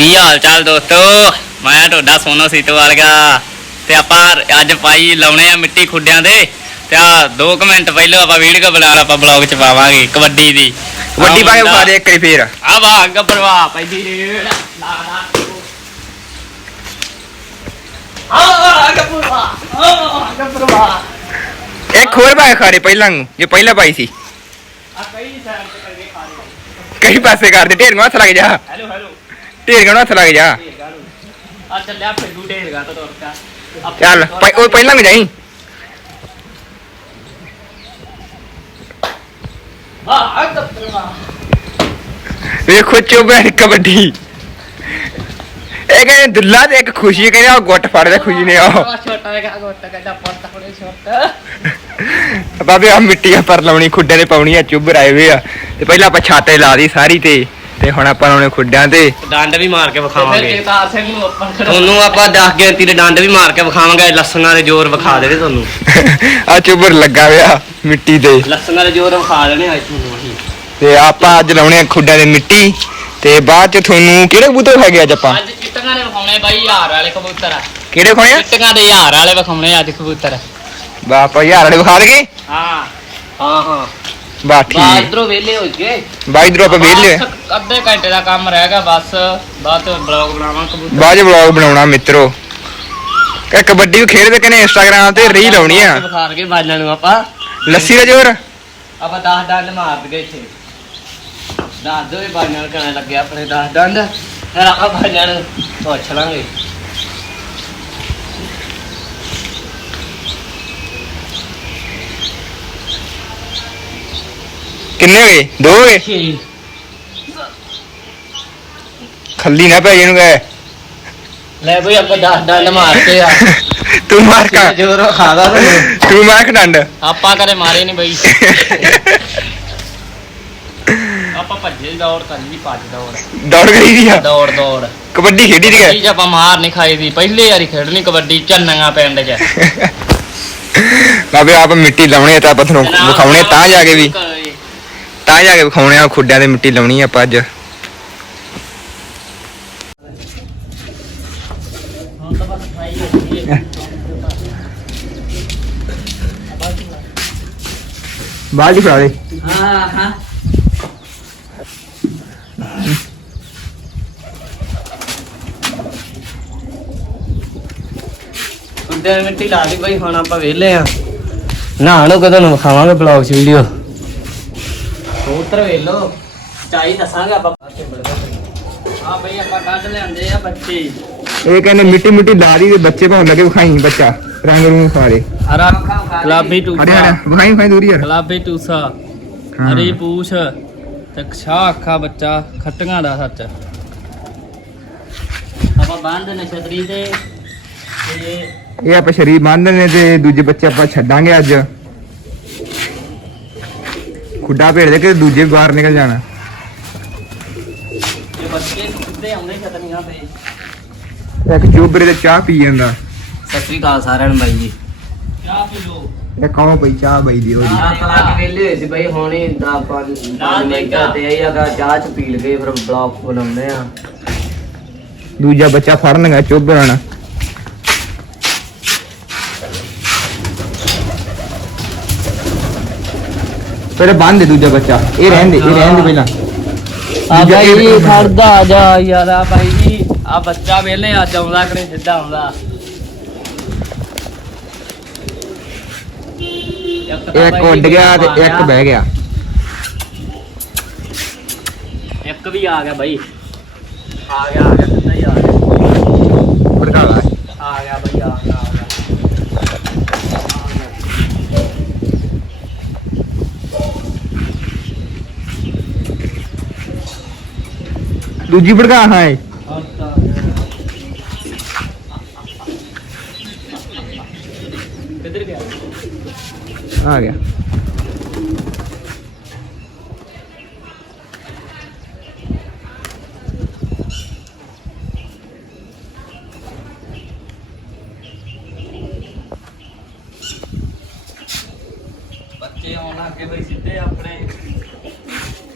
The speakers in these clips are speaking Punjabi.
ਕੀ ਹਾਲ ਚਾਲ ਦੋਸਤੋ? ਮੈਂ ਤੁਹਾਡਾ ਸੋਨੋ ਸੀਤੋ ਵਰਗਾ ਤੇ ਆਪਾਂ ਅੱਜ ਪਾਈ ਲਾਉਣੇ ਆ ਮਿੱਟੀ ਖੁੱਡਿਆਂ ਦੇ। ਤੇ ਆ 2 ਮਿੰਟ ਪਹਿਲਾਂ ਆਪਾਂ ਵੀਡੀਓ ਬਣਾ ਲਾ ਆਪਾਂ ਬਲੌਗ ਚ ਪਾਵਾਂਗੇ ਕਬੱਡੀ ਦੀ। ਵੱਡੀ ਪਾ ਕੇ ਵਿਖਾ ਦੇ ਇੱਕ ਵਾਰੀ ਫੇਰ। ਆ ਵਾਹ ਗੱਬਰਵਾ ਪੈਦੀ ਰੇ ਲਾ ਲਾ ਆ ਗੱਬਰਵਾ ਆ ਗੱਬਰਵਾ ਇੱਕ ਹੋਰ ਪਾ ਕੇ ਖਾ ਦੇ ਪਹਿਲਾਂ ਜੋ ਪਹਿਲਾਂ ਪਾਈ ਸੀ। ਆ ਕਈ ਸਾਈਡ ਤੇ ਕਰਕੇ ਖਾ ਰਹੇ ਕਈ ਪਾਸੇ ਕਰ ਦੇ ਢੇਰ ਨੂੰ ਹੱਥ ਲੱਗ ਜਾ। ਹੈਲੋ ਹੈਲੋ ਢੇਰ ਨੂੰ ਹੱਥ ਲੱਗ ਜਾ। ਆ ਚੱਲਿਆ ਫੇਗੂ ਢੇਰ ਗਾ ਤਾਂ ਤੋਰ ਕਾ ਚੱਲ ਪ- ਉਹ ਪਹਿਲਾਂ ਨੂੰ ਜਾਈ। ਆ ਗੱਬਰਵਾ ਵੇਖੋ ਚੁੱਪ ਕਬੱਡੀ। ਇਹ ਕਹਿੰਦੇ ਦੁੱਲਾ ਤੇ ਇੱਕ ਖੁਸ਼ੀ ਕਹਿੰਦੇ ਉਹ ਗੁੱਟ ਫੜਦਾ ਖੁਸ਼ੀ ਨੇ ਉਹ ਆ ਛੋਟਾ ਜਿਹਾ ਗੋਟਾ ਕਹਿੰਦਾ ਪੜਤਾ ਹੁਣੇ ਛੋਟਾ। ਬਾਬੇ ਆ ਮਿੱਟੀਆਂ ਪਰ ਲਾਉਣੀ ਖੁੱਡਿਆਂ ਤੇ ਪਾਉਣੀ ਆ ਚੁੱਭ ਰਾਏ ਵੇ ਆ। ਤੇ ਪਹਿਲਾਂ ਆਪਾਂ ਛਾਤੇ ਲਾ ਦੀ ਸਾਰੀ ਤੇ। ਤੇ ਹੁਣ ਆਪਾਂ ਲਾਉਣੇ ਖੁੱਡਿਆਂ ਤੇ ਡੰਡ ਵੀ ਮਾਰ ਕੇ ਵਿਖਾਵਾਂਗੇ। ਸਿੰਘ ਨੂੰ ਤੁਹਾਨੂੰ ਆਪਾਂ 10 ਗਿਣਤੀ ਦੇ ਡੰਡ ਵੀ ਮਾਰ ਕੇ ਵਿਖਾਵਾਂਗੇ ਲਸਣਾਂ ਦੇ ਜ਼ੋਰ ਵਿਖਾ ਦੇਵੇ ਤੁਹਾਨੂੰ। ਆ ਚੁੱਭਰ ਲੱਗਾ ਵਿਆ ਮਿੱਟੀ ਤੇ। ਲਸਣਾਂ ਦੇ ਜ਼ੋਰ ਵਿਖਾ ਦੇਣੇ ਅੱਜ ਤੁਹਾਨੂੰ ਅਸੀਂ। ਤੇ ਆਪਾਂ ਅੱਜ ਲਾਉਣੇ ਆ ਖੁੱਡਿਆਂ ਦੇ ਮਿੱਟੀ। ਤੇ ਬਾਅਦ ਚ ਤੁਹਾਨੂੰ ਕਿਹੜੇ ਕਬੂਤਰ ਖਾ ਗਿਆ ਅੱਜ ਆਪਾਂ? ਅੱਜ ਚਿੱਟੀਆਂ ਦੇ ਵਿਖਾਉਣੇ ਬਾਈ ਯਾਰ ਵਾਲੇ ਕਬੂਤਰ ਆ। ਕਿਹੜੇ ਖਾਣੇ ਆ? ਚਿੱਟੀਆਂ ਦੇ ਯਾਰ ਵਾਲੇ ਵਿਖਾਉਣੇ ਅੱਜ ਕਬੂਤਰ। ਬਾ ਆਪਾਂ ਯਾਰ ਵਾਲੇ ਵਿਖਾ ਦਗੇ? ਹਾਂ। ਹਾਂ ਹਾਂ। ਬਾ ਬਾ ਠੀਕ। ਇਧਰੋਂ ਵੇਲੇ ਹੋ ਗਏ। ਬਾਈ ਇਧਰੋਂ ਆਪਾਂ ਵੇਲੇ ਬਸ ਅੱਧੇ ਘੰਟੇ ਦਾ ਕੰਮ ਰਹਿ ਗਿਆ ਬਸ। ਬਾਅਦ ਚ ਬਲੌਗ ਬਣਾਵਾਂ ਕਬੂਤਰ। ਬਾਅਦ ਚ ਵਲੌਗ ਬਣਾਉਣਾ ਮਿੱਤਰੋ। ਕਿ ਕਬੱਡੀ ਵੀ ਖੇਡਦੇ ਕਹਿੰਦੇ ਇੰਸਟਾਗ੍ਰਾਮ ਤੇ ਰੀਲ ਆਉਣੀ ਆ? ਵਿਖਾ ਕੇ ਬਾਜਾਂ ਨੂੰ ਆਪਾਂ। ਲੱਸੀ ਦਾ ਜ਼ੋਰ? ਆਪਾਂ 10 ਡੰਡ ਮਾਰ ਦਗੇ ਇੱਥੇ। ਦੱਸ ਦੋ ਇਹ ਬਾਜਾਂ ਨੂੰ ਕਹਿਣ ਲੱਗੇ ਆਪਣੇ 10 ਡੰਡ। ਫਿਰ ਆਪਾਂ ਬਾਜਾਂ ਨੂੰ ਪੁੱਛ ਲਾਂਗੇ। ਕਿੰਨੇ ਹੋ ਗਏ ਦੋ ਹੋ ਗਏ ਖੱਲੀ ਨਾ ਪੈ ਜਿਹਨੂੰ ਕਹੇ ਲੈ ਬਈ ਆਪਾਂ 10 ਡੰਡ ਮਾਰਤੇ ਆ। ਤੂੰ ਮਾਰ ਕਾ ਜ਼ੋਰ ਤੁਹਾਨੂੰ ਤੂੰ। ਮਾਰ ਕੇ ਡੰਡ ਆਪਾਂ ਕਦੇ ਮਾਰੇ ਨਹੀਂ ਬਈ। ਆਪਾਂ ਭੱਜੇ ਦੌੜ ਕਰੀ ਭੱਜ ਦੌੜ। ਦੌੜ ਗਈ ਦੀ ਆ। ਦੌੜ ਦੌੜ। ਕਬੱਡੀ ਖੇਡੀ ਦੀ ਗਏ ਇਹ ਆਪਾਂ ਮਾਰ ਨਹੀਂ ਖਾਈ ਦੀ। ਪਹਿਲੀ ਵਾਰੀ ਖੇਡਣੀ ਕਬੱਡੀ ਚੰਨਗਾ ਪਿੰਡ 'ਚ। ਬਾਬੇ ਆਪ ਮਿੱਟੀ ਲਾਉਣੀ ਆ ਤਾਂ ਆਪਾਂ ਤੁਹਾਨੂੰ ਵਿਖਾਉਣੇ ਤਾਂ ਜਾ ਕੇ ਵੀ। ਤਾਂ ਜਾ ਕੇ ਵਿਖਾਉਣੇ ਆ, ਖੁੱਡਿਆਂ ਦੇ ਮਿੱਟੀ ਲਾਉਣੀ ਆ ਆਪਾਂ ਅੱਜ। ਬਾਲਟੀ ਫੜਾ ਦੇ। ਹਾਂ ਹਾਂ ਕੁੱਤੇ ਮਿੱਟੀ ਲਾ ਲਈ ਬਈ ਹੁਣ ਆਪਾਂ ਵਿਹਲੇ ਆ। ਨਾ ਨੂੰ ਕਦੋਂ ਨੂੰ ਵਿਖਾਵਾਂਗੇ ਬਲੌਗ 'ਚ ਵੀਡੀਓ ਕਬੂਤਰ ਵੇਖ ਲੋ ਚਾਹੀ ਦੱਸਾਂਗੇ ਆਪਾਂ। ਆ ਬਈ ਆਪਾਂ ਕੱਢ ਲਿਆਂਦੇ ਆ ਬੱਚੇ। ਇਹ ਕਹਿੰਦੇ ਮਿੱਟੀ ਮਿੱਟੀ ਲਾ ਦੀ ਬੱਚੇ ਭਾਉਣ ਲੱਗੇ ਵਿਖਾਈ ਬੱਚਾ। ਰੰਗ ਰੂੰਗ ਸਾਰੇ ਹਰਾ ਗੁਲਾਬੀ ਟੂਸਾ। ਹੜੇ ਵਿਖਾਈ ਵਿਖਾਈ ਦੂਰੀ ਯਾਰ। ਗੁਲਾਬੀ ਟੂਸਾ। ਹਾਂ। ਹਰੀ ਪੂਛ। ਤੇ ਛਾ ਅੱਖਾਂ ਬੱਚਾ ਖੱਟੀਆਂ ਦਾ ਸੱਚ। ਆਪਾਂ ਬੰਦ ਨੇ ਛਤਰੀ ਤੇ। ਤੇ ਇਹ ਆਪਾਂ ਸ਼ਰੀਰ ਬੰਨ੍ਹਦੇ ਨੇ ਤੇ ਦੂਜੇ ਬੱਚੇ ਆਪਾਂ ਛੱਡਾਂਗੇ ਅੱਜ। ਖੁੱਡਾ ਭੇੜ ਦੇ ਕਿ ਦੂਜੇ ਵੀ ਬਾਹਰ ਨਿਕਲ ਜਾਣਾ। ਇਹ ਬੱਚੇ ਆਉਂਦੇ ਇੱਕ ਚੋਬਰੇ ਤੇ ਚਾਹ ਪੀ ਜਾਂਦਾ। ਸਤਿ ਸ੍ਰੀ ਅਕਾਲ ਸਾਰਿਆਂ ਨੂੰ ਬਾਈ ਜੀ। ਚਾਹ ਪੀ ਲੋ ਇਹ ਕੌਣ ਪਈ ਚਾਹ ਬਈ ਦੀ ਰੋਜੀ ਆਪਾਂ ਲਾ ਕੇ ਵਿਹਲੇ ਹੋਏ ਸੀ ਬਈ ਹੁਣੇ 10 5 ਮਿੰਟ ਤੇ ਆਈ ਅਗਾ ਚਾਹ ਚ ਪੀ ਲਗੇ ਫਿਰ ਬਲੌਗ ਬਣਾਉਂਦੇ ਆ। ਦੂਜਾ ਬੱਚਾ ਫੜਨਗਾ ਚੋਬਰਾਂ ਨਾਲ ਪਹਿਲੇ ਬੰਨ ਦੇ ਦੂਜਾ ਬੱਚਾ ਇਹ ਰਹਿਣ ਦੇ ਇਹ ਰਹਿਣ ਦੇ ਪਹਿਲਾਂ ਆ ਦੂਜਾ ਬਾਈ ਇਹ- ਖੜਦਾ ਆ ਜਾ ਯਾਰ ਆ ਬਾਈ ਜੀ ਆ ਬੱਚਾ ਵੇਲੇ ਅੱਜ ਆਉਂਦਾ ਕਿ ਨਹੀਂ ਸਿੱਧਾ ਆਉਂਦਾ ਇੱਕ ਤਾਂ ਇੱਕ ਬਾਈ ਉੱਡ ਜੀ ਗਿਆ ਤੇ ਆ ਇੱਕ ਬਹਿ ਗਿਆ ਇੱਕ ਵੀ ਆ ਗਿਆ ਬਾਈ ਆ ਗਿਆ ਆ ਗਿਆ ਸਿੱਧਾ ਹੀ ਆ ਗਿਆ ਭੜਕਾ ਲਾ ਆ ਗਿਆ ਬਾਈ ਆ ਗਿਆ ਆ ਗਿਆ ਦੂਜੀ ਭੜਕਾ ਹਾਂ ਇਹ। ਕਿੱਧਰ ਗਿਆ ਆ ਗਿਆ ਬੱਚੇ ਆਉਣ ਲੱਗ ਗਏ ਬਈ ਸਿੱਧੇ ਆਪਣੇ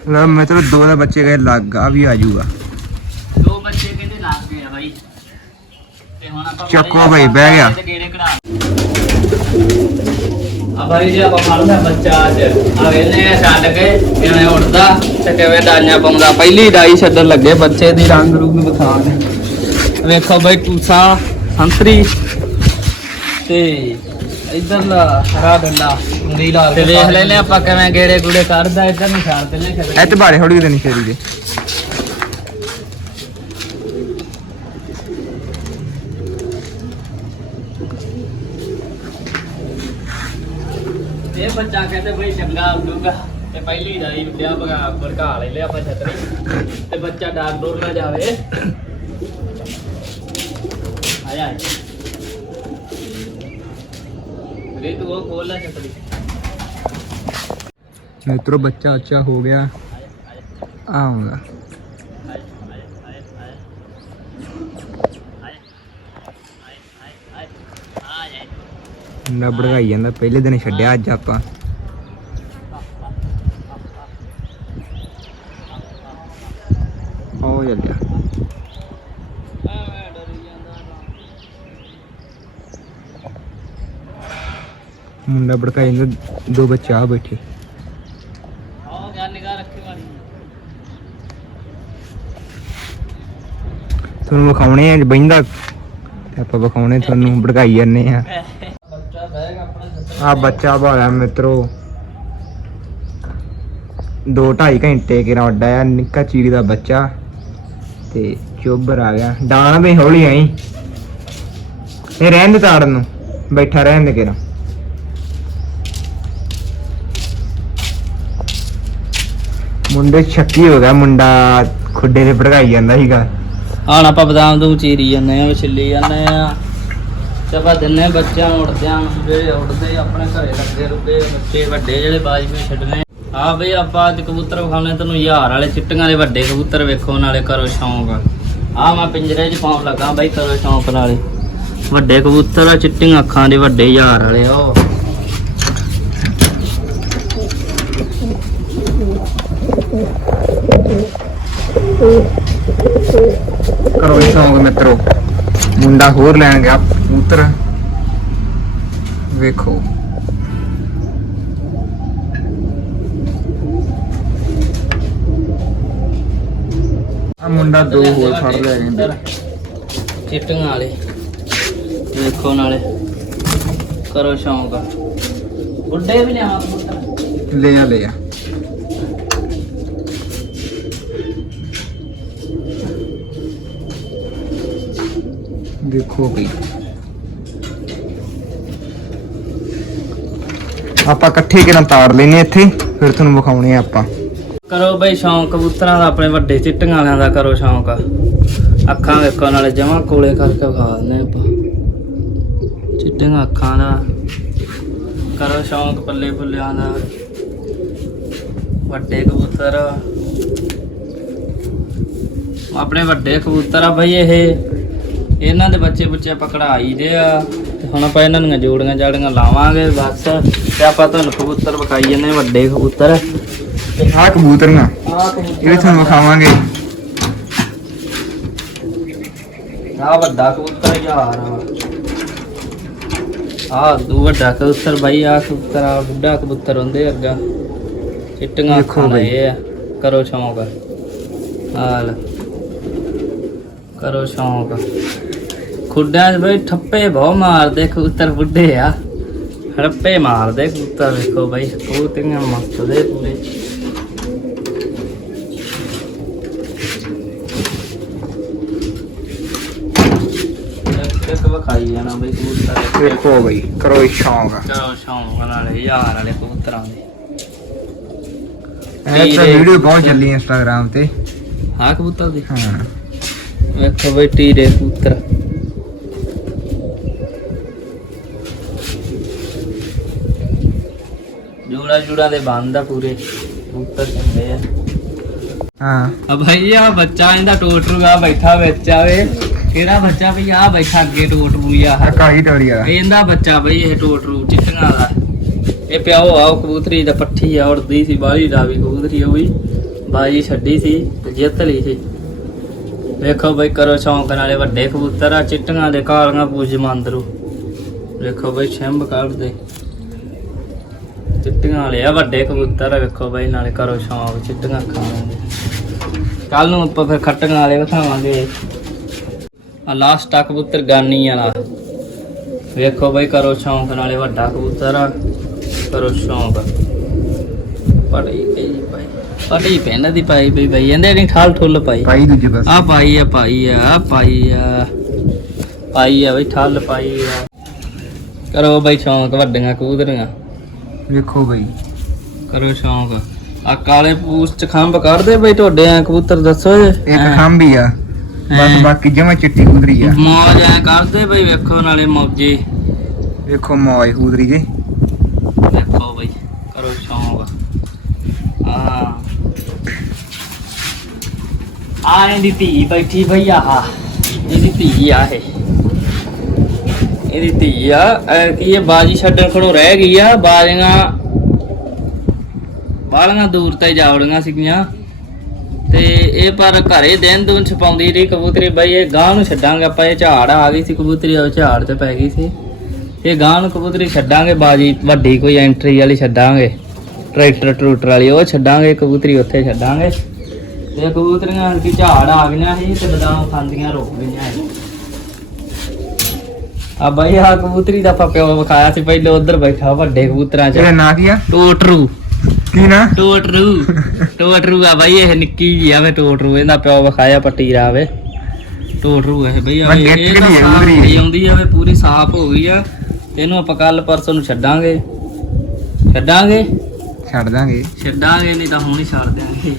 ਲੈ ਮਤਲਬ ਦੋ ਦਾ ਬੱਚੇ ਗਏ ਲੱਗ ਆ ਵੀ ਆ ਜਾਊਗਾ ਦੋ ਬੱਚੇ ਕਹਿੰਦੇ ਲੱਗ ਗਏ ਆ ਬਾਈ ਤੇ ਹੁਣ ਆਪਾਂ ਚੱਕੋ ਬਾਈ, ਬਹਿ ਗਿਆ। ਆ ਬਾਈ ਜੀ ਆਪਾਂ ਫੜ ਲਿਆ ਬੱਚਾ ਅੱਜ। ਆ ਵੇਲੇ ਛੱਡ ਕੇ ਕਿਵੇਂ ਉੱਡਦਾ ਤੇ ਕਿਵੇਂ ਡਾਈਆਂ ਪਾਉਂਦਾ। ਪਹਿਲੀ ਡਾਈ ਛੱਡਣ ਲੱਗੇ ਬੱਚੇ ਦੀ। ਰੰਗ ਰੂਪ ਵਿਖਾ ਦੇ। ਵੇਖੋ ਬਾਈ ਟੂਸਾ ਸੰਤਰੀ ਤੇ ਇਧਰਲਾ ਹਰਾ ਡੰਡਾ ਉਂਗਲੀ ਲਾ ਤੇ ਵੇਖ ਲੈਨੇ ਆਪਾਂ ਕਿਵੇਂ ਗੇੜੇ ਗੂੜੇ ਕਰਦਾ ਇਧਰ ਨੂੰ ਛੱਡ ਤੇ ਲੈ ਇਹ ਤੇ ਬਾਰੇ ਥੋੜੀ ਦੇਣੀ ਦੇ ਬੱਚਾ ਕਹਿੰਦੇ ਬਈ ਚੰਗਾ ਉੱਡੂਗਾ ਤੇ ਪਹਿਲੀ ਦਾਈ ਵਿਦਿਆ ਬਗਾ ਭੜਕਾ ਲੈ ਲਿਆ ਆਪਾਂ ਛਤਰੀ ਤੇ। ਬੱਚਾ ਡਰ ਡੋਰ ਨਾ ਜਾਵੇ। ਆਇਆ ਰੇ ਤੂੰ ਉਹ ਖੋਲ ਲੈ ਛਤਰੀ ਮਿੱਤਰੋ ਬੱਚਾ ਅੱਛਾ ਹੋ ਗਿਆ। ਆਉਂਗਾ ਮੁੰਡਾ ਭੜਕਾਈ ਜਾਂਦਾ, ਪਹਿਲੇ ਦਿਨ ਛੱਡਿਆ ਅੱਜ ਆਪਾਂ। ਹੋ ਚੱਲਿਆ। ਮੁੰਡਾ ਭੜਕਾਈ ਜਾਂਦਾ, ਦੋ ਬੱਚੇ ਆ ਬੈਠੇ। ਆਹ ਗਿਆ ਨਿਗਾਹ ਰੱਖੀ ਮਾਰੀ ਤੁਹਾਨੂੰ ਵਿਖਾਉਣੇ ਆ ਬੈਂਦਾ ਤੇ ਆਪਾਂ ਵਿਖਾਉਣੇ, ਤੁਹਾਨੂੰ ਭੜਕਾਈ ਜਾਂਦੇ ਆ ਬੱਚਾ ਬੈਗ ਆਪਣਾ ਛਤਰੀ ਆ ਬੱਚਾ ਭਾਲਾ ਮਿੱਤਰੋ। 2 2.5 ਘੰਟੇ ਕਿਰਾ ਵੱਡਾ ਆ, ਨਿੱਕਾ ਚੀੜੀ ਦਾ ਬੱਚਾ। ਤੇ ਚੋਬਰ ਆ ਗਿਆ। ਡਾਣਾ ਵੀ ਹੌਲੀ ਆਈ। ਇਹ ਰਹਿਣ ਦੇ ਤਾੜਨ ਨੂੰ। ਬੈਠਾ ਰਹਿਣ ਦੇ ਕਿਰਾ ਮੁੰਡੇ ਛੱਕੀ ਹੋ ਗਿਆ। ਮੁੰਡਾ ਖੁੱਡੇ ਤੇ ਭੜਕਾਈ ਜਾਂਦਾ ਸੀਗਾ। ਹੁਣ ਆਪਾਂ ਬਦਾਮ ਦੂ ਚੀਰੀ ਜਾਂਦੇ ਆ ਛਿੱਲੀ ਜਾਂਦੇ ਆ ਤੇ ਆਪਾਂ ਦਿੰਨੇ ਬੱਚਿਆਂ ਨੂੰ ਉੜਦਿਆਂ ਨੂੰ ਜਿਹੜੇ ਉੜਦੇ ਆਪਣੇ ਘਰੇ ਲੱਗੇ ਰੁਕੇ, ਬੱਚੇ ਵੱਡੇ ਜਿਹੜੇ ਬਾਜ ਵੀ ਛੱਡਣੇ ਆ। ਬਈ ਆਪਾਂ ਅੱਜ ਕਬੂਤਰ ਵਿਖਾਉਣੇ ਤੈਨੂੰ ਯਾਰ ਵਾਲੇ ਚਿੱਟੀਆਂ ਦੇ ਵੱਡੇ ਕਬੂਤਰ ਵੇਖੋ, ਨਾਲੇ ਕਰੋ ਸ਼ੌਂਕ। ਆ ਮੈਂ ਪਿੰਜਰੇ 'ਚ ਪਾਉਣ ਲੱਗਾ ਬਈ, ਕਰੋ ਸ਼ੌਂਕ ਨਾਲੇ। ਵੱਡੇ ਕਬੂਤਰ ਆ, ਚਿੱਟੀਆਂ ਅੱਖਾਂ ਦੇ ਵੱਡੇ ਯਾਰ ਵਾਲੇ ਉਹ ਕਰੋ ਇਹ ਮਿੱਤਰੋ। ਮੁੰਡਾ ਹੋਰ ਲੈਣ ਗਿਆ ਕਬੂਤਰ। ਵੇਖੋ। ਆ ਮੁੰਡਾ ਦੋ ਹੋਰ ਫੜ ਲਿਆ ਕਹਿੰਦੇ ਚਿੱਟੀਆਂ ਵਾਲੇ। ਵੇਖੋ ਨਾਲੇ। ਕਰੋ ਸ਼ੌਂਕ। ਬੁੱਢੇ ਵੀ ਨੇ ਆ ਕਬੂਤਰ। ਲੈ ਆ ਲੈ ਆ ਦੇਖੋ ਵੀ। ਆਪਾਂ ਇਕੱਠੇ ਕਿਰਾਂ ਤਾਰ ਲੈਨੇ ਇੱਥੇ? ਫਿਰ ਤੁਹਾਨੂੰ ਵਿਖਾਉਣੇ ਆ ਆਪਾਂ। ਕਰੋ ਬਈ ਸ਼ੌਂਕ, ਕਬੂਤਰਾਂ ਦਾ, ਆਪਣੇ ਵੱਡੇ ਚਿੱਟੀਆਂ ਵਾਲਿਆਂ ਦਾ ਕਰੋ ਸ਼ੌਂਕ। ਅੱਖਾਂ ਵੇਖੋ, ਨਾਲੇ ਜਮਾ ਕੋਲੇ ਕਰਕੇ ਵਿਖਾ ਦਿੰਦੇ ਆਪਾਂ। ਚਿੱਟੀਆਂ ਅੱਖਾਂ ਦਾ ਕਰੋ ਸ਼ੌਂਕ ਪੱਲੇ ਪੁੱਲਿਆਂ ਦਾ। ਵੱਡੇ ਕਬੂਤਰ। ਆਪਣੇ ਵੱਡੇ ਕਬੂਤਰ ਆ ਬਈ ਇਹ। ਇਹਨਾਂ ਦੇ ਬੱਚੇ ਬੱਚੇ ਆਪਾਂ ਕਢਾਈ ਦੇ ਆ ਤੇ ਹੁਣ ਆਪਾਂ ਇਹਨਾਂ ਦੀਆਂ ਜੋੜੀਆਂ ਜਾੜੀਆਂ ਲਾਵਾਂਗੇ ਬਸ ਤੇ ਆਪਾਂ ਤੁਹਾਨੂੰ ਕਬੂਤਰ ਵਿਖਾਈ ਜਾਂਦੇ ਵੱਡੇ ਕਬੂਤਰ। ਆਹ ਕਬੂਤਰੀਆਂ ਆਹ ਇਹ ਤੁਹਾਨੂੰ ਵਿਖਾਵਾਂਗੇ। ਆ ਵੱਡਾ ਕਬੂਤਰ ਯਾਰ। ਆ ਦੂ ਵੱਡਾ ਕਬੂਤਰ ਬਾਈ ਆ ਕਬੂਤਰ ਆ ਬੁੱਢਾ ਕਬੂਤਰ ਹੁੰਦੇ ਅੱਗਾ ਚਿੱਟੀਆਂ ਅੱਖਾਂ। ਇਹ ਆ। ਕਰੋ ਸ਼ੌਂਕ। ਹਾਲ ਕਰੋ ਸ਼ੌਂਕ। ਖੁੱਡਾਂ 'ਚ ਬਈ ਠੱਪੇ ਬਹੁ ਮਾਰਦੇ ਕਬੂਤਰ ਬੁੱਢੇ ਆ। ਹੜੱਪੇ ਮਾਰਦੇ ਕਬੂਤਰ ਵੇਖੋ ਬਾਈ ਕਬੂਤਰੀਆਂ ਮਸਤ ਦੇ ਪੂਰੇ। ਇੱਕ ਇੱਕ ਵਿਖਾਈ ਜਾਣਾ ਬਈ ਕਬੂਤਰ ਵੇਖੋ ਬਈ ਕਰੋ ਇਹ ਸ਼ੌਂਕ। ਚਲੋ ਸ਼ੌਂਕ ਨਾਲੇ ਯਾਰ ਵਾਲੇ ਕਬੂਤਰਾਂ ਦੇ। ਇਹ ਤਾਂ ਵੀਡੀਓ ਬਹੁਤ ਚੱਲੀ ਇੰਸਟਾਗ੍ਰਾਮ ਤੇ। ਹਾਂ ਕਬੂਤਰ ਦੀ। ਹਾਂ। ਵੇਖੋ ਬਈ ਟੀਰੇ ਕਬੂਤਰ। ਜੋੜਾ ਜੋੜਾ ਦੇ ਬੰਦ ਆ ਪੂਰੇ। ਕਬੂਤਰ ਚੰਗੇ ਆ। ਹਾਂ। ਆ ਭਾਈ ਆ ਬੱਚਾ ਇਹਦਾ ਟੋਟਰੂ ਆ ਬੈਠਾ ਵਿੱਚ ਆਵੇ ਇਹਦਾ ਬੱਚਾ ਵੀ ਆ ਬੈਠਾ ਅੱਗੇ ਟੋਟਰੂ ਆ। ਆ ਕਾਲੀ ਟੋਰੀ ਆ ਇਹਦਾ ਬੱਚਾ ਬਈ ਇਹ ਟੋਟਰੂ ਚਿੱਟੀਆਂ ਦਾ ਇਹ ਪਿਓ ਆ ਉਹ ਕਬੂਤਰੀ ਦਾ ਪੱਠੀ ਆ ਉੜਦੀ ਸੀ ਬਾਹਲੀ ਦਾ ਵੀ ਕਬੂਤਰੀ ਉਹ ਵੀ। ਬਾਜੀ ਛੱਡੀ ਸੀ ਤੇ ਜਿੱਤ ਲਈ ਸੀ। ਵੇਖੋ ਬਈ ਕਰੋ ਸ਼ੌਂਕ ਨਾਲੇ ਵੱਡੇ ਕਬੂਤਰ ਆ ਚਿੱਟੀਆਂ ਦੇ ਕਾਲੀਆਂ ਪੂਜ ਮੰਦਰੂ। ਵੇਖੋ ਬਈ ਛਿੰਬ ਕੱਢਦੇ। ਚਿੱਟੀਆਂ ਵਾਲੇ ਆ ਵੱਡੇ ਕਬੂਤਰ ਆ ਵੇਖੋ ਬਈ ਨਾਲੇ ਕਰੋ ਸ਼ੌਂਕ ਚਿੱਟੀਆਂ ਖਾਵਾਂਗੇ ਕੱਲ ਨੂੰ ਆਪਾਂ ਫਿਰ ਖੱਟੀਆਂ ਵਾਲੇ ਵਿਖਾਵਾਂਗੇ। ਆ ਲਾਸਟ ਆ ਕਬੂਤਰ ਗਾਨੀ ਵਾਲਾ। ਵੇਖੋ ਬਈ ਕਰੋ ਸ਼ੌਂਕ ਨਾਲੇ ਵੱਡਾ ਕਬੂਤਰ ਆ ਕਰੋ ਸ਼ੌਂਕ। ਪੜੀ ਪਈ ਭਾਈ ਪੜੀ ਪੈਨ ਦੀ ਪਾਈ ਬਈ ਬਈ ਇਹਦੇ ਨਹੀਂ ਠਾਲ ਠੁੱਲ ਪਾਈ। ਪਾਈ ਦੂਜੇ ਪਾਸੇ ਆ ਪਾਈ ਆ ਪਾਈ ਆ ਪਾਈ ਆ। ਪਾਈ ਆ ਬਈ ਠੱਲ ਪਾਈ ਆ। ਕਰੋ ਬਈ ਸ਼ੌਂਕ ਵੱਡੀਆਂ ਕਬੂਤਰੀਆਂ। ਵੇਖੋ ਬਈ। ਕਰੋ ਸ਼ੌਂਕ। ਆ ਕਾਲੇ ਪੂਸ ਚ ਖੰਭ ਕੱਢਦੇ ਬਈ ਤੁਹਾਡੇ ਆ ਕਬੂਤਰ ਦੱਸੋ ਇੱਕ। ਖੰਭ ਹੀ ਆ। ਬਸ ਬਾਕੀ ਜਮਾ ਚਿੱਟੀ ਕੁਦਰੀ ਆ। ਮੌਜ ਐ ਕਰਦੇ ਬਈ ਵੇਖੋ ਨਾਲੇ ਮੌਜੀ। ਵੇਖੋ ਮੌਜ ਕੁਦਰੀ ਜੇ। ਵੇਖੋ ਬਈ ਕਰੋ ਸ਼ੌਂਕ। ਆ ਆ ਇਹਦੀ ਧੀ ਬੈਠੀ ਬਈ ਆਹ। ਇਹਦੀ ਧੀ ਆ ਇਹ। ਇਹਦੀ ਧੀ ਆ। ਐ ਕੀ ਇਹ ਬਾਜੀ ਛੱਡਣ ਖਣੋ ਰਹਿ ਗਈ ਆ। ਬਾਜ਼ੀਆਂ ਬਾਲੀਆਂ ਦੂਰ ਤੇ ਜਾਵੜੀਆਂ ਸੀਗੀਆਂ। ਤੇ ਇਹ ਪਰ ਘਰੇ ਦਿਨ ਦੁਨ ਛਪਾਉਂਦੀ ਰਹੀ ਕਬੂਤਰੀ। ਬਈ ਇਹ ਗਾਂ ਨੂੰ ਛੱਡਾਂਗੇ ਆਪਾਂ। ਇਹ ਝਾੜ ਆ ਗਈ ਸੀ ਕਬੂਤਰੀ, ਉਹ ਝਾੜ ਤੇ ਪੈ ਗਈ ਸੀ। ਇਹ ਗਾਂ ਨੂੰ ਕਬੂਤਰੀ ਛੱਡਾਂਗੇ। ਬਾਜੀ ਵੱਡੀ ਕੋਈ ਐਂਟਰੀ ਵਾਲੀ ਛੱਡਾਂਗੇ। ਟਰੈਕਟਰ, ਟਰੂਟਰ ਵਾਲੀ ਉਹ ਛੱਡਾਂਗੇ। ਕਬੂਤਰੀ ਉੱਥੇ ਛੱਡਾਂਗੇ। ਤੇ ਕਬੂਤਰੀਆਂ ਹਲਕੀ ਝਾੜ ਆ ਗਈਆਂ ਸੀ ਤੇ ਬਦਾਮ ਖਾਂਦੀਆਂ ਰੁਕ ਗਈਆਂ ਸੀ। ਆ ਬਈ ਆ ਕਬੂਤਰੀ ਦਾ ਆਪਾਂ ਪਿਓ ਵਿਖਾਇਆ ਸੀ ਪਹਿਲੇ ਉਧਰ ਬੈਠਾ ਵੱਡੇ ਕਬੂਤਰਾਂ ਇਹਦਾ 'ਚ ਨਾਂ ਕੀ ਆ? ਟੋਟਰੂ। ਕੀ ਨਾ? ਟੋਟਰੂ। ਟੋਟਰੂ ਆ ਬਈ ਇਹ ਨਿੱਕੀ ਜੀ ਆਵੇ ਟੋਟਰੂ। ਇਹਦਾ ਪਿਓ ਵਿਖਾਇਆ ਪੱਟੀਰਾ ਆਵੇ ਟੋਟਰੂ ਇਹ ਬਈ ਮੈਂ ਇਹ ਤਾਂ ਆ ਸਾਫ਼। ਹੋਈ ਆਉਂਦੀ ਆਵੇ ਪੂਰੀ ਸਾਫ਼ ਹੋ ਗਈ ਆ। ਇਹਨੂੰ ਆਪਾਂ ਕੱਲ ਪਰਸੋਂ ਨੂੰ ਛੱਡਾਂਗੇ। ਛੱਡਾਂਗੇ? ਛੱਡ ਦਾਂਗੇ। ਛੱਡਾਂਗੇ ਨਹੀਂ ਤਾਂ ਹੁਣ ਹੀ ਛੱਡ ਦਿਆਂਗੇ।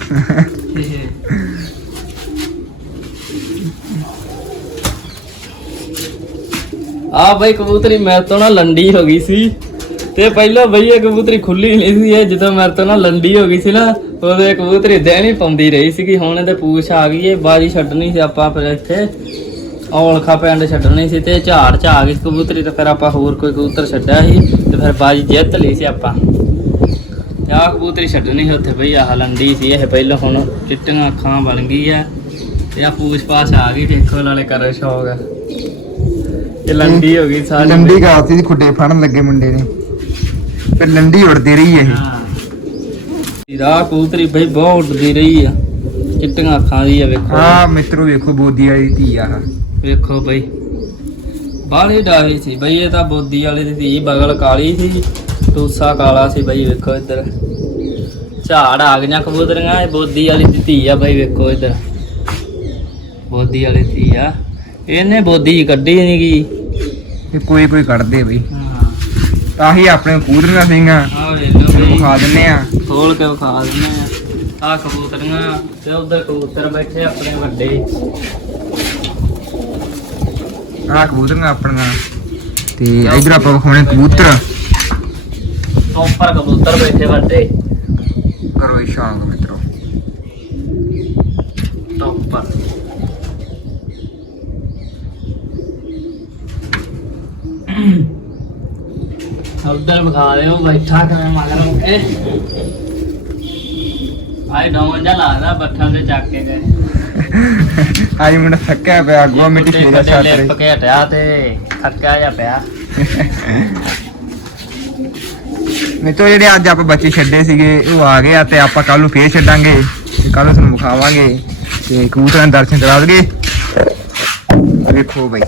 ਆ ਬਈ ਕਬੂਤਰੀ ਮੇਰੇ ਤੋਂ ਨਾ ਲੰਡੀ ਹੋ ਗਈ ਸੀ। ਤੇ ਪਹਿਲਾਂ ਬਈ ਇਹ ਕਬੂਤਰੀ ਖੁੱਲੀ ਨਹੀਂ ਸੀ, ਇਹ ਜਦੋਂ ਮੇਰੇ ਤੋਂ ਨਾ ਲੰਡੀ ਹੋ ਗਈ ਸੀ ਨਾ ਉਹਦੇ ਕਬੂਤਰੀ ਦੇਣੀ ਪਾਉਂਦੀ ਰਹੀ ਸੀਗੀ। ਹੁਣ ਇਹਦੇ ਪੂਛ ਆ ਗਈ ਇਹ ਬਾਜੀ ਛੱਡਣੀ ਸੀ ਆਪਾਂ ਫਿਰ ਇੱਥੇ। ਔਲਖਾ ਪਿੰਡ ਛੱਡਣੀ ਸੀ ਤੇ ਝਾੜ ਚ ਆ ਗਈ ਕਬੂਤਰੀ, ਤੇ ਫਿਰ ਆਪਾਂ ਹੋਰ ਕੋਈ ਕਬੂਤਰ ਛੱਡਿਆ ਸੀ, ਤੇ ਫਿਰ ਬਾਜੀ ਜਿੱਤ ਲਈ ਸੀ ਆਪਾਂ। ਤੇ ਆਹ ਕਬੂਤਰੀ ਛੱਡਣੀ ਸੀ ਉੱਥੇ ਬਈ, ਆਹ ਲੰਡੀ ਸੀ ਇਹ ਪਹਿਲਾਂ ਹੁਣ ਚਿੱਟੀਆਂ ਅੱਖਾਂ ਬਣ ਗਈ ਆ। ਤੇ ਆ ਪੂਛ ਪਾਛ ਆ ਗਈ, ਦੇਖੋ ਨਾਲੇ ਕਰੇ ਸ਼ੌਕ ਇਹ ਲੰਡੀ ਹੋ ਗਈ ਸਾਰੀ। ਲੰਡੀ ਦੀ ਖੁੱਡੇ ਫੜਨ ਲੱਗੇ ਮੁੰਡੇ ਨੇ। ਫਿਰ ਲੰਡੀ ਉੜਦੀ ਰਹੀ ਇਹ। ਹਾਂ। ਰਾਹ ਕਬੂਤਰੀ ਬਈ ਬਹੁਤ ਉੱਡਦੀ ਰਹੀ ਆ। ਚਿੱਟੀਆਂ ਅੱਖਾਂ ਦੀ ਆ ਵੇਖੋ। ਹਾਂ ਮਿੱਤਰੋ ਵੇਖੋ ਬੋਦੀ ਵਾਲੀ ਧੀ ਆ ਵੇਖੋ ਬਈ। ਬਾਹਲੀ ਡਾਹੀ ਸੀ ਬਈ ਇਹ ਤਾਂ ਬੋਦੀ ਵਾਲੇ ਦੀ ਧੀ ਬਗਲ ਕਾਲੀ ਸੀ। ਟੂਸਾ ਕਾਲਾ ਸੀ ਬਈ ਵੇਖੋ ਇੱਧਰ। ਝਾੜ ਆ ਗਈਆਂ ਕਬੂਤਰੀਆਂ ਇਹ ਬੋਦੀ ਵਾਲੀ ਦੀ ਧੀ ਆ ਬਈ ਵੇਖੋ ਇੱਧਰ। ਬੋਦੀ ਵਾਲੀ ਧੀ ਆ। ਇਹਨੇ ਬੋਦੀ ਕੱਢੀ ਨਹੀਂ ਗਈ ਇਹ ਕੋਈ ਕੋਈ ਕੱਢਦੇ ਬਈ। ਹਾਂ। ਤਾਂ ਹੀ ਆਪਣੇ ਕੂਦਰੀਆਂ ਸਿੰਘਾਂ ਆ ਵੇਖ ਲਓ ਬਈ। ਵਿਖਾ ਦਿੰਨੇ ਆ। ਖੋਲ ਕੇ ਵਿਖਾ ਦਿੰਦੇ ਆ। ਆ ਕਬੂਤਰੀਆਂ ਤੇ ਉਧਰ ਕਬੂਤਰ ਬੈਠੇ ਆਪਣੇ ਵੱਡੇ। ਆਹ ਕਬੂਤਰੀਆਂ ਆਪਣੀਆਂ। ਤੇ ਇਧਰ ਆਪਾਂ ਵਿਖਾਉਣੇ ਕਬੂਤਰ। ਉੱਪਰ ਕਬੂਤਰ ਬੈਠੇ ਵੱਡੇ। ਕਰੋ ਇਹ ਸ਼ੌਂਕ ਮਿੱਤਰੋ ਉੱਪਰ ਉਧਰ ਵਿਖਾ ਦਿਓ ਬੈਠਾ ਕਿਵੇਂ ਮਗਰ ਕੇ ਆਈ ਡੋਂ ਜਾ ਲਾਦਾ ਬੱਠਲ ਤੇ ਚੱਕ ਕੇ ਗਏ ਆਈ ਮੁੰਡਾ ਥੱਕਿਆ ਪਿਆ ਅੱਗੋਂ ਮਿੱਟੀ ਫੇਰਾ ਲਿਪ ਰਹੀ। ਕੇ ਹਟਿਆ ਤੇ ਥੱਕਿਆ ਜਾ ਪਿਆ। ਮਿੱਤਰੋ ਜਿਹੜੇ ਅੱਜ ਆਪਾਂ ਬੱਚੇ ਛੱਡੇ ਸੀਗੇ ਉਹ ਆ ਗਏ ਆ ਤੇ ਆਪਾਂ ਕੱਲ ਨੂੰ ਫੇਰ ਛੱਡਾਂਗੇ ਤੇ ਕੱਲ ਨੂੰ ਤੁਹਾਨੂੰ ਵਿਖਾਵਾਂਗੇ ਤੇ ਕਬੂਤਰਾਂ ਦੇ ਦਰਸ਼ਨ ਕਰਾ ਦਗੇ ਵੇਖੋ ਬਈ।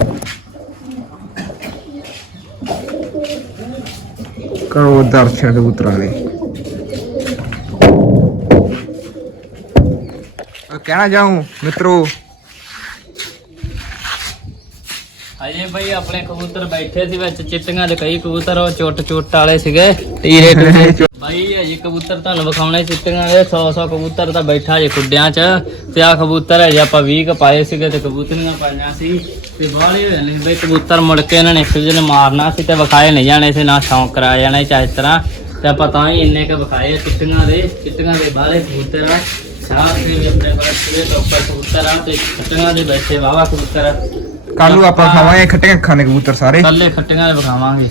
ਕਰੋ ਦਰਸ਼ਨ ਕਬੂਤਰਾਂ ਦੇ। ਕਹਿਣਾ ਚਾਹੂੰ ਮਿੱਤਰੋ। ਅਜੇ ਬਈ ਆਪਣੇ ਕਬੂਤਰ ਬੈਠੇ ਸੀ ਵਿੱਚ ਚਿੱਟੀਆਂ ਦੇ ਕਈ ਕਬੂਤਰ ਉਹ ਚੁੱਟ ਚੁੱਟ ਵਾਲੇ ਸੀਗੇ। ਟੀਰੇ ਟੂਰੇ ਬਾਈ ਅਜੇ ਕਬੂਤਰ ਤੁਹਾਨੂੰ ਵਿਖਾਉਣੇ ਚਿੱਟੀਆਂ ਦੇ 100 100 ਕਬੂਤਰ ਤਾਂ ਬੈਠਾ ਜੇ ਖੁੱਡਿਆਂ 'ਚ। ਤੇ ਆ ਕਬੂਤਰ ਅਜੇ ਆਪਾਂ 20 ਕ ਪਾਏ ਸੀਗੇ ਤੇ ਕਬੂਤਰੀਆਂ ਪਾਈਆਂ ਸੀ। ਤੇ ਬਾਹਲੇ ਹੋਏ ਨੇ ਬਈ ਕਬੂਤਰ ਮੁੜ ਕੇ ਇਹਨਾਂ ਨੇ ਇੱਕ ਦੂਜੇ ਨੂੰ ਮਾਰਨਾ ਸੀ ਤੇ ਵਿਖਾਏ ਨਹੀਂ ਜਾਣੇ ਸੀ ਨਾ ਸ਼ੌਂਕ ਕਰਾਇਆ ਜਾਣਾ ਸੀ ਚਾਹੇ ਇਸ ਤਰ੍ਹਾਂ। ਤੇ ਆਪਾਂ ਤਾਂ ਹੀ ਇੰਨੇ ਕ ਵਿਖਾਏ ਚਿੱਟੀਆਂ ਦੇ ਚਿੱਟੀਆਂ ਦੇ ਬਾਹਲੇ ਕਬੂਤਰ ਆ। ਸਾਹ ਤੇ ਵੀ ਆਪਣੇ ਕੋਲ ਸੂਏ ਤੋਂ ਉੱਪਰ ਕਬੂਤਰ ਆ ਤੇ ਚਿੱਟੀਆਂ ਦੇ ਬੈਠੇ ਵਾਵਾ ਕਬੂਤਰ ਕੱਲ ਨੂੰ ਆਪਾਂ ਖਾਵਾਂਗੇ ਖੱਟੀਆਂ ਅੱਖਾਂ ਦੇ ਕਬੂਤਰ ਸਾਰੇ। ਕੱਲੇ ਖੱਟੀਆਂ ਦੇ ਵਿਖਾਵਾਂਗੇ।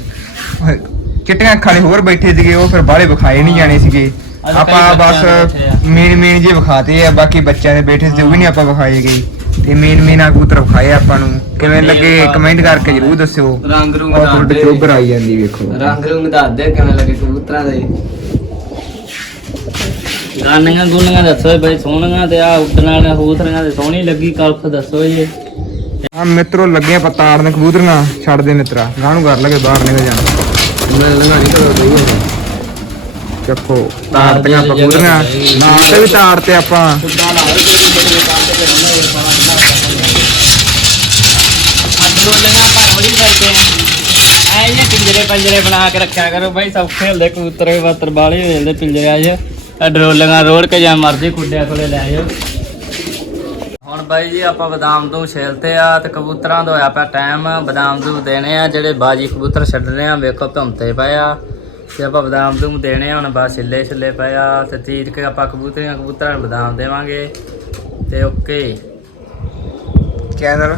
ਚਿੱਟੀਆਂ ਅੱਖਾਂ ਦੇ ਹੋਰ ਬੈਠੇ ਸੀਗੇ ਉਹ ਫਿਰ ਬਾਹਲੇ ਵਿਖਾਏ ਨਹੀਂ ਜਾਣੇ ਸੀਗੇ। ਅੱਜ ਆਪਾਂ ਕਈ ਬੱਚਿਆਂ ਦੇ ਬਸ ਬੈਠੇ ਆ। ਮੇਨ ਮੇਨ ਜੇ ਵਿਖਾਤੇ ਆ ਬਾਕੀ ਬੱਚਿਆਂ ਦੇ ਬੈਠੇ ਸੀ ਉਹ ਵੀ ਨਹੀਂ ਆਪਾਂ ਵਿਖਾਏ ਗਏ। ਤੇ ਮੇਨ ਮੇਨ ਆ ਕਬੂਤਰ ਵਿਖਾਏ ਆਪਾਂ ਨੂੰ। ਕਿਵੇਂ ਲੱਗੇ ਕਮੈਂਟ ਕਰਕੇ ਜਰੂਰ ਦੱਸਿਓ। ਰੰਗ ਰੂੰਗ ਉਹ ਦੱਸ ਤੁਹਾਡੇ ਦੇ ਚੋਬਰ ਆਈ ਜਾਂਦੀ ਵੇਖੋ। ਰੰਗ ਰੂੰਗ ਦੱਸ ਦੇ ਕਿਵੇਂ ਲੱਗੇ ਕਬੂਤਰਾਂ ਦੇ। ਗਾਨੀਆਂ ਗੁੰਨੀਆਂ ਦੱਸੋ ਬਈ ਸੋਹਣੀਆਂ ਤੇ ਆ ਉੱਡਣ ਵਾਲੀਆਂ ਕਬੂਤਰੀਆਂ ਤੇ ਸੋਹਣੀ ਲੱਗੀ ਕਲਫ ਦੱਸੋ ਜੀ। ਆ ਮਿੱਤਰੋ ਲੱਗੇ ਆਪਾਂ ਤਾੜਨ ਕਬੂਤਰੀਆਂ ਛੱਡ ਦੇ ਮਿੱਤਰਾ। ਗਾਂ ਨੂੰ ਕਰ ਲਗੇ ਬਾਹਰ ਨਿਕਲ ਜਾਣਾ। ਮੈਂ ਲੰਗਾ ਨਹੀਂ ਕਰਦਾ ਦਈ ਚੱਕੋ। ਆਪਾਂ ਨਾਲ ਤੇ ਵੀ ਆਪਾਂ। ਕੰਮ ਤੇ ਰਹਿੰਦੇ ਆ ਅੰਦਰੋਂ ਆਪਾਂ ਹੌਲੀ ਕਰਦੇ ਆ। ਐ ਜੇ ਪਿੰਜਰੇ ਪੰਜਰੇ ਬਣਾ ਕੇ ਰੱਖਿਆ ਕਰੋ। ਬਾਈ ਸੌਖੇ ਹੁੰਦੇ ਕਬੂਤਰ ਵੀ ਬਾਤਰ ਬਾਲੇ ਹੋ ਜਾਂਦੇ ਪਿੰਜਰਿਆਂ 'ਚ ਆ ਡਰੋਲੀਆਂ ਰੋੜ ਕੇ ਜਾਂ ਮਰਜ਼ੀ ਖੁੱਡਿਆਂ ਕੋਲੇ ਲੈ ਜਾਓ ਹੁਣ ਬਾਈ ਜੀ ਆਪਾਂ ਬਦਾਮ ਦੂ ਛੇਲਤੇ ਆ ਤੇ ਕਬੂਤਰਾਂ ਦਾ ਹੋਇਆ ਪਿਆ ਟਾਈਮ ਬਦਾਮ ਦੂ ਦੇਣੇ ਆ ਜਿਹੜੇ ਬਾਜੀ ਕਬੂਤਰ ਛੱਡਣੇ ਆ ਵੇਖੋ ਧੁੰਮਤੇ ਪਏ ਆ। ਤੇ ਆਪਾਂ ਬਦਾਮ ਦੂ ਦੇਣੇ ਹੁਣ ਬਸ ਛਿੱਲੇ ਛਿੱਲੇ ਪਏ ਆ ਤੇ ਚੀਰ ਕੇ ਆਪਾਂ ਕਬੂਤਰੀਆਂ ਕਬੂਤਰਾਂ ਨੂੰ ਬਦਾਮ ਦੇਵਾਂਗੇ। ਤੇ ਓਕੇ ਚੈਨਲ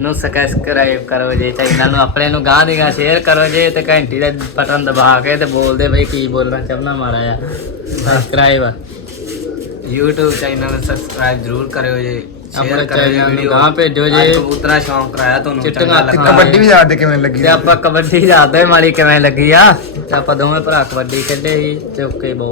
ਨੂੰ ਸਬਸਕ੍ਰਾਈਬ ਕਰੋ ਜੇ ਚੈਨਲ ਨੂੰ ਆਪਣੇ ਨੂੰ ਗਾਂ ਦੀ ਗਾਂ ਸ਼ੇਅਰ ਕਰੋ ਜੇ ਤੇ ਘੰਟੀ ਦਾ ਬਟਨ ਦਬਾ ਕੇ ਤੇ ਬੋਲਦੇ ਬਈ ਕੀ ਬੋਲਣਾ ਚਾਹਨਾ ਮਾੜਾ ਆ ਸਬਸਕ੍ਰਾਈਬ YouTube ਚੈਨਲ ਸਬਸਕ੍ਰਾਈਬ ਜ਼ਰੂਰ ਕਰਿਓ ਜੀ ਆਪਣੇ ਸ਼ੇਅਰ ਕਰਿਓ ਜੀ channel ਨੂੰ ਗਾਂਹ ਭੇਜੋ ਜੀ। ਕਬੂਤਰਾਂ ਸ਼ੌਂਕ ਕਰਾਇਆ ਤੁਹਾਨੂੰ ਚੰਗਾ ਲੱਗਾ ਕਬੱਡੀ ਵੀ ਦੱਸ ਦੇ ਕਿਵੇਂ ਲੱਗੀ ਤੇ ਆਪਾਂ ਕਬੱਡੀ ਦੱਸਦੇ ਮਾੜੀ ਕਿਵੇਂ ਲੱਗੀ ਆ? ਤੇ ਆਪਾਂ ਦੋਵੇਂ ਭਰਾ ਕਬੱਡੀ ਖੇਡੇ ਸੀ ਓਕੇ ਬੋ